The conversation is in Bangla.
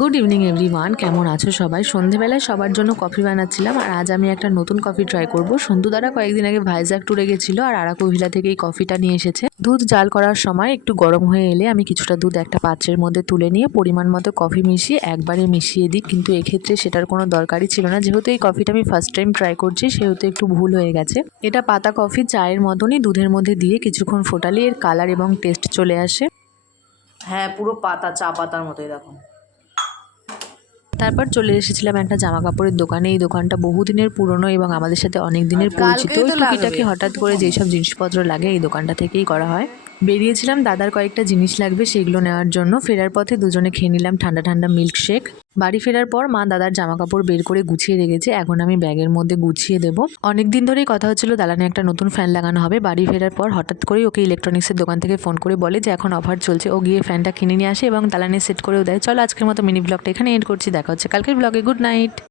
গুড ইভিনিং এভরিওয়ান, কেমন আছো সবাই? সন্ধেবেলায় সবার জন্য কফি বানাচ্ছিলাম আর আজ আমি একটা নতুন কফি ট্রাই করব। সন্তু দ্বারা কয়েকদিন আগে ভাইজ্যাক ট্যুরে গেছিল আর আরাকুভিলা থেকে এই কফিটা নিয়ে এসেছে। দুধ জাল করার সময় একটু গরম হয়ে এলে আমি কিছুটা দুধ একটা পাত্রের মধ্যে তুলে নিয়ে পরিমাণ মতো কফি মিশিয়ে একবারে মিশিয়ে দিই, কিন্তু এক্ষেত্রে সেটার কোনো দরকারই ছিল না। যেহেতু এই কফিটা আমি ফার্স্ট টাইম ট্রাই করছি সেহেতু একটু ভুল হয়ে গেছে। এটা পাতা কফি চায়ের মতনই দুধের মধ্যে দিয়ে কিছুক্ষণ ফোটালে এর কালার এবং টেস্ট চলে আসে। হ্যাঁ, পুরো পাতা, চা পাতার মতোই দেখো। তারপর চলে এসেছিলাম একটা জামা কাপড়ের দোকানে। এই দোকানটা বহুদিনের পুরনো এবং আমাদের সাথে অনেক দিনের পরিচিত। ওই টুকিটাকি হঠাৎ করে যেসব জিনিসপত্র লাগে এই দোকানটা থেকেই করা হয়। বেরিয়েছিলাম দাদার কয়েকটা জিনিস লাগবে সেগুলো নেওয়ার জন্য। ফেরার পথে দুজনে খেয়ে নিলাম ঠান্ডা ঠান্ডা মিল্কশেক। বাড়ি ফেরার পর মা দাদার জামা কাপড় বের করে গুছিয়ে রেখেছে, এখন আমি ব্যাগের মধ্যে গুছিয়ে দেবো। অনেকদিন ধরেই কথা হচ্ছিল দালানে একটা নতুন ফ্যান লাগানো হবে। বাড়ি ফেরার পর হঠাৎ করেই ওকে ইলেকট্রনিক্সের দোকান থেকে ফোন করে বলে যে এখন অফার চলছে। ও গিয়ে ফ্যানটা কিনে নিয়ে আসে এবং দালানে সেট করেও দেয়। চলো আজকের মতো মিনি ব্লগটা এখানে এন্ড করছি, দেখা হচ্ছে কালকের ব্লগে। Good night.